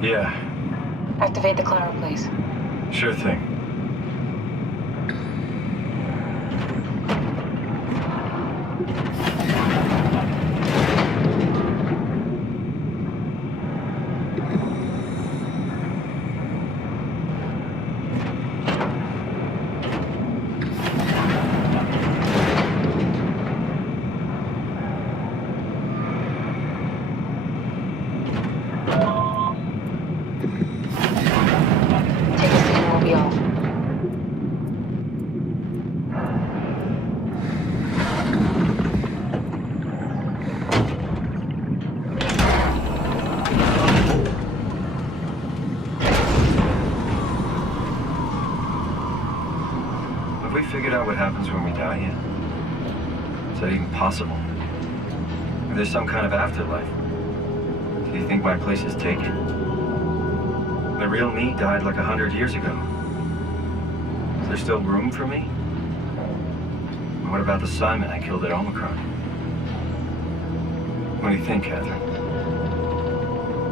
Yeah. Activate the climber, please. Sure thing. Take a seat and we'll be off. Have we figured out what happens when we die yet? Is that even possible? If there's some kind of afterlife, do you think my place is taken? The real me died like 100 years ago. Is there still room for me? And what about the Simon I killed at Omicron? What do you think, Catherine?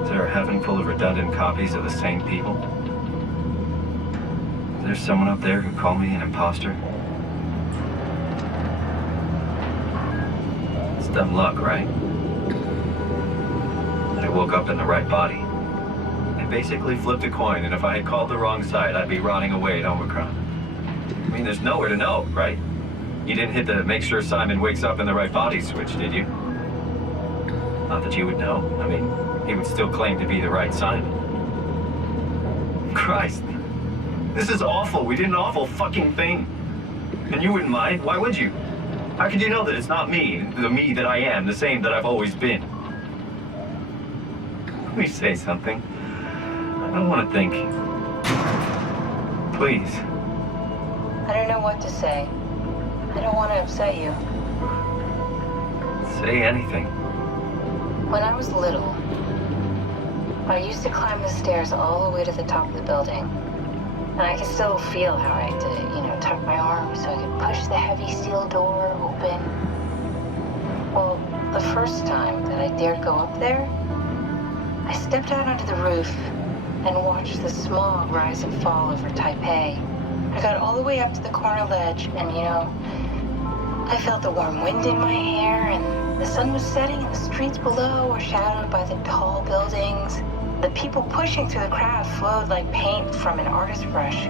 Is there a heaven full of redundant copies of the same people? Is there someone up there who called me an imposter? It's dumb luck, right? That I woke up in the right body. I basically flipped a coin, and if I had called the wrong side, I'd be rotting away at Omicron. I mean, there's nowhere to know, right? You didn't hit the make sure Simon wakes up in the right body switch, did you? Not that you would know. I mean, he would still claim to be the right Simon. Christ. This is awful. We did an awful fucking thing. And you wouldn't mind? Why would you? How could you know that it's not me, the me that I am, the same that I've always been? Let me say something. I don't want to think. Please. I don't know what to say. I don't want to upset you. Say anything. When I was little, I used to climb the stairs all the way to the top of the building. And I can still feel how I had to, tuck my arm so I could push the heavy steel door open. Well, the first time that I dared go up there, I stepped out onto the roof and watched the smog rise and fall over Taipei. I got all the way up to the corner ledge and, I felt the warm wind in my hair and the sun was setting and the streets below were shadowed by the tall buildings. The people pushing through the crowd flowed like paint from an artist's brush.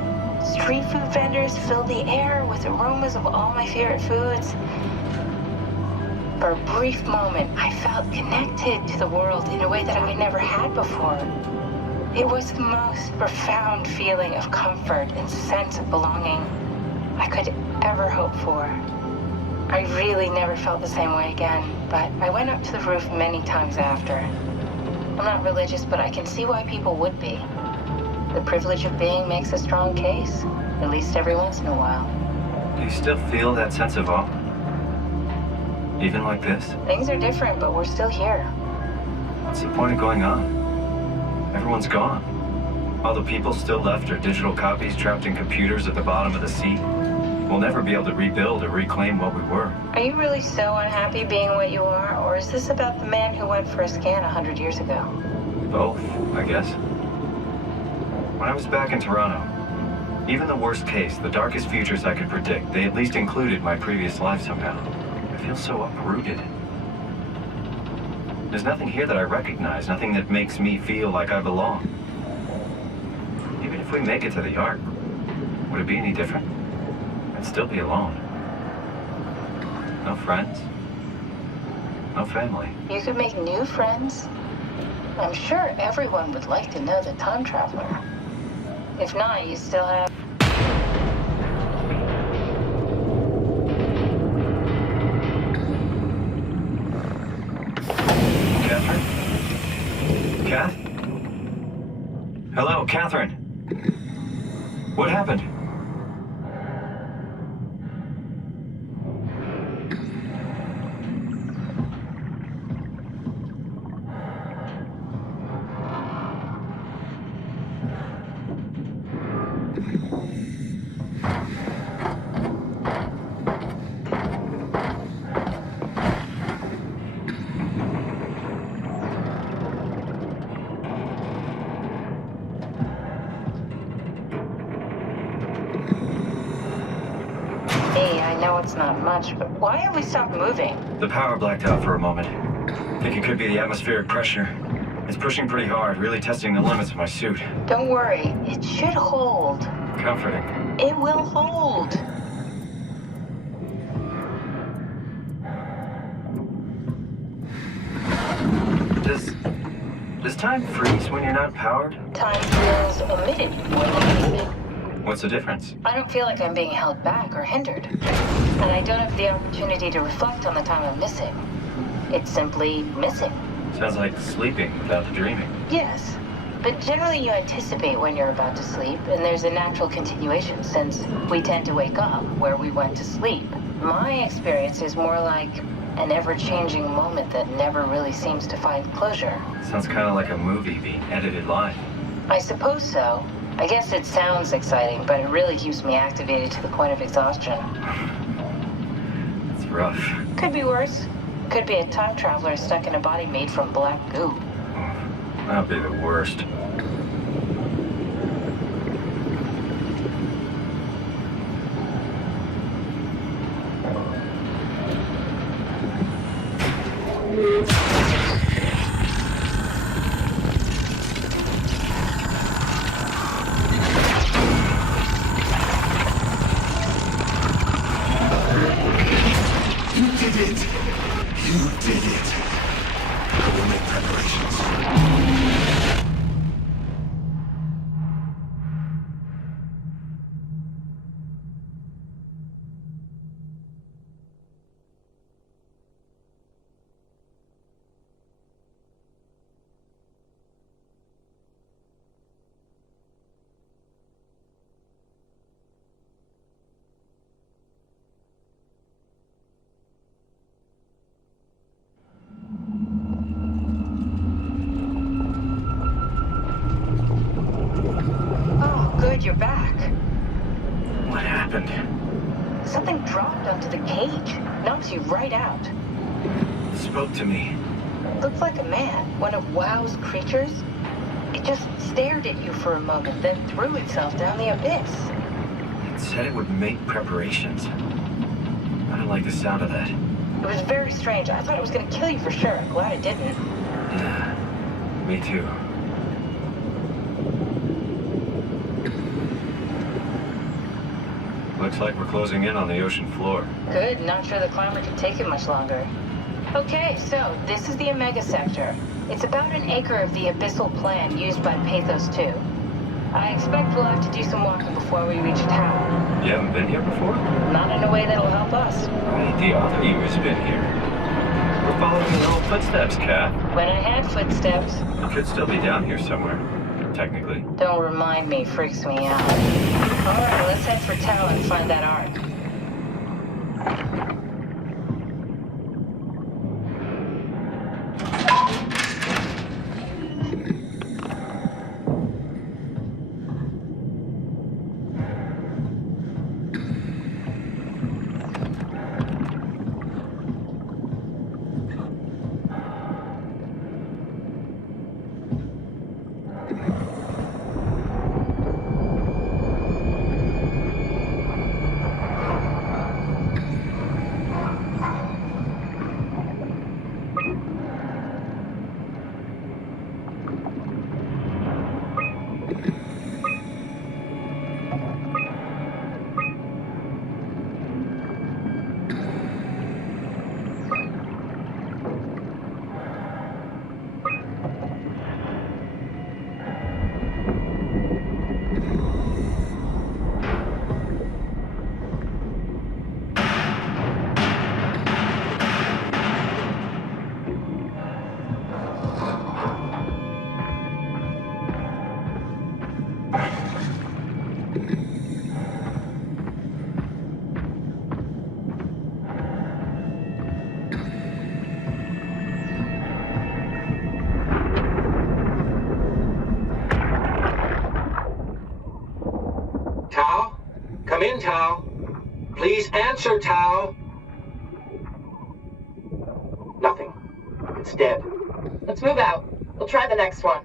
Street food vendors filled the air with aromas of all my favorite foods. For a brief moment, I felt connected to the world in a way that I never had before. It was the most profound feeling of comfort and sense of belonging I could ever hope for. I really never felt the same way again, but I went up to the roof many times after. I'm not religious, but I can see why people would be. The privilege of being makes a strong case, at least every once in a while. Do you still feel that sense of awe? Even like this? Things are different, but we're still here. What's the point of going on? Everyone's gone. All the people still left are digital copies trapped in computers at the bottom of the sea. We'll never be able to rebuild or reclaim what we were. Are you really so unhappy being what you are, or is this about the man who went for a scan 100 years ago? Both, I guess. When I was back in Toronto, even the worst case, the darkest futures I could predict, they at least included my previous life somehow. I feel so uprooted. There's nothing here that I recognize, nothing that makes me feel like I belong. Even if we make it to the Ark, would it be any different? I'd still be alone. No friends. No family. You could make new friends. I'm sure everyone would like to know the time traveler. If not, you still have... Catherine? Kath? Hello, Catherine. What happened? Hey, I know it's not much, but why have we stopped moving? The power blacked out for a moment. Think it could be the atmospheric pressure. It's pushing pretty hard, really testing the limits of my suit. Don't worry, it should hold. Comforting. It will hold. Does time freeze when you're not powered? Time feels omitted when you're moving. What's the difference? I don't feel like I'm being held back or hindered. And I don't have the opportunity to reflect on the time I'm missing. It's simply missing. Sounds like sleeping without the dreaming. Yes, but generally you anticipate when you're about to sleep, and there's a natural continuation since we tend to wake up where we went to sleep. My experience is more like an ever-changing moment that never really seems to find closure. Sounds kind of like a movie being edited live. I suppose so. I guess it sounds exciting, but it really keeps me activated to the point of exhaustion. It's rough. Could be worse. Could be a time traveler stuck in a body made from black goo. That'd be the worst. Good, you're back. What happened? Something dropped onto the cage. Knocks you right out. It spoke to me. Looked like a man, one of WoW's creatures. It just stared at you for a moment, then threw itself down the abyss. It said it would make preparations. I don't like the sound of that. It was very strange. I thought it was going to kill you for sure. Glad it didn't. Yeah, me too. Looks like we're closing in on the ocean floor. Good. Not sure the climber could take it much longer. Okay, so this is the Omega Sector. It's about an acre of the abyssal plan used by PATHOS-II. I expect we'll have to do some walking before we reach town. You haven't been here before? Not in a way that'll help us. Right, the other you has been here. We're following your little footsteps, Kat. When I had footsteps. You could still be down here somewhere, technically. Don't remind me, freaks me out. Alright, let's head for town and find that ark. Tao? Come in, Tao. Please answer, Tao. Nothing. It's dead. Let's move out. We'll try the next one.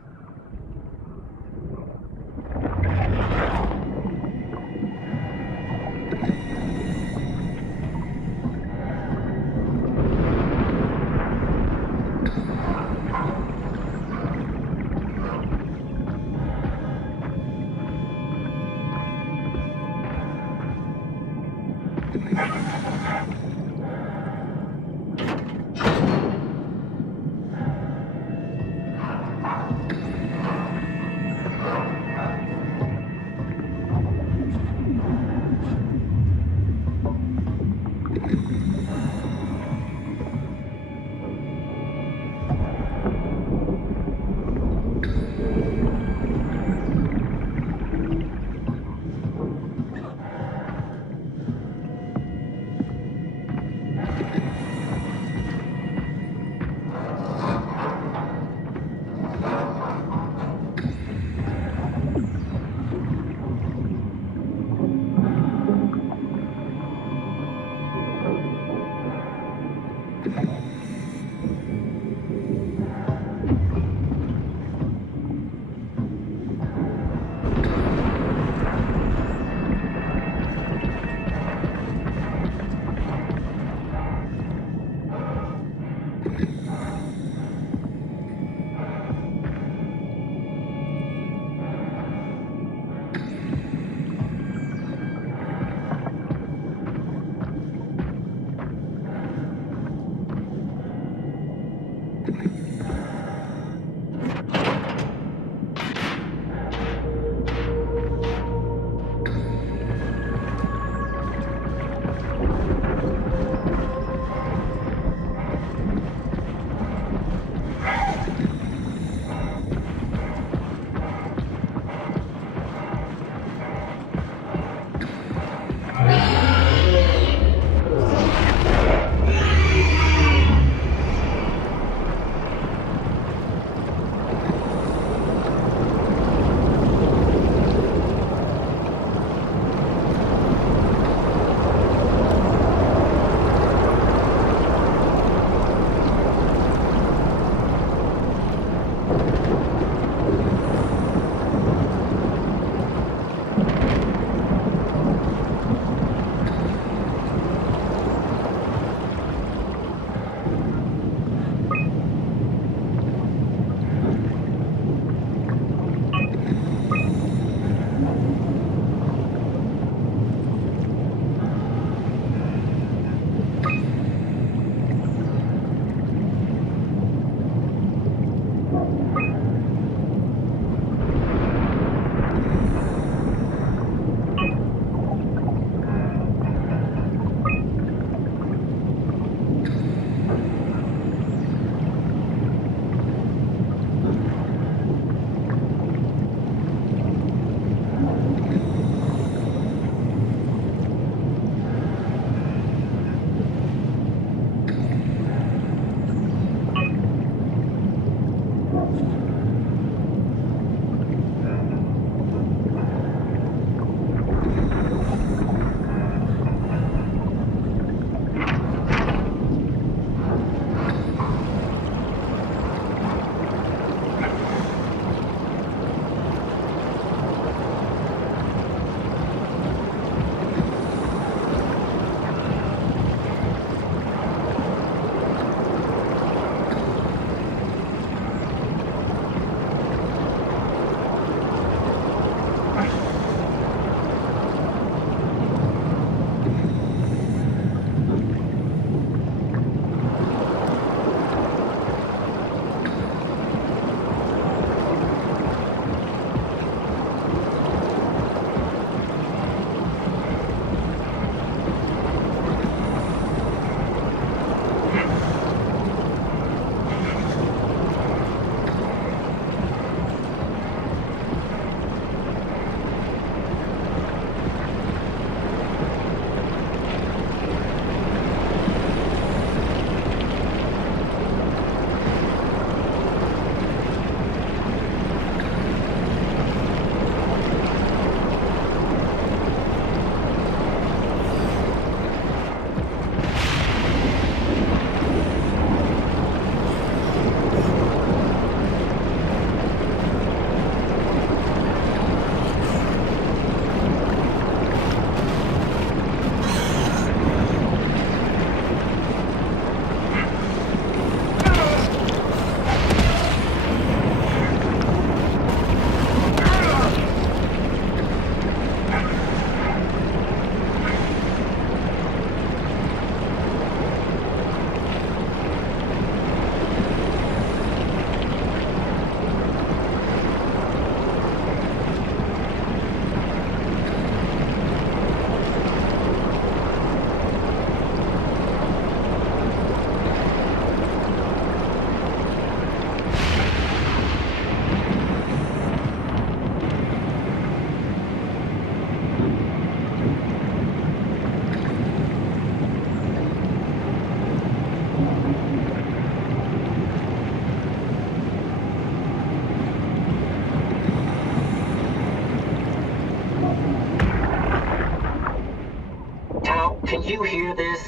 can you hear this?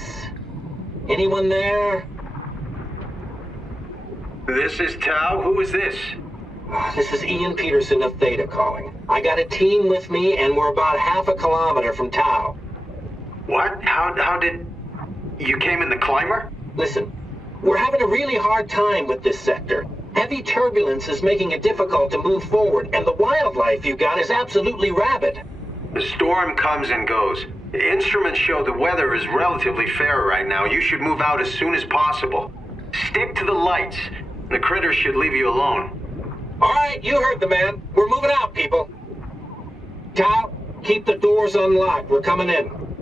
Anyone there? This is Tau. Who is this? This is Ian Peterson of Theta calling. I got a team with me, and we're about half a kilometer from Tau. What? How did... You came in the climber? Listen, we're having a really hard time with this sector. Heavy turbulence is making it difficult to move forward, and the wildlife you got is absolutely rabid. The storm comes and goes. Instruments show the weather is relatively fair right now. You should move out as soon as possible. Stick to the lights. The critters should leave you alone. All right, you heard the man. We're moving out, people. Tau, keep the doors unlocked. We're coming in.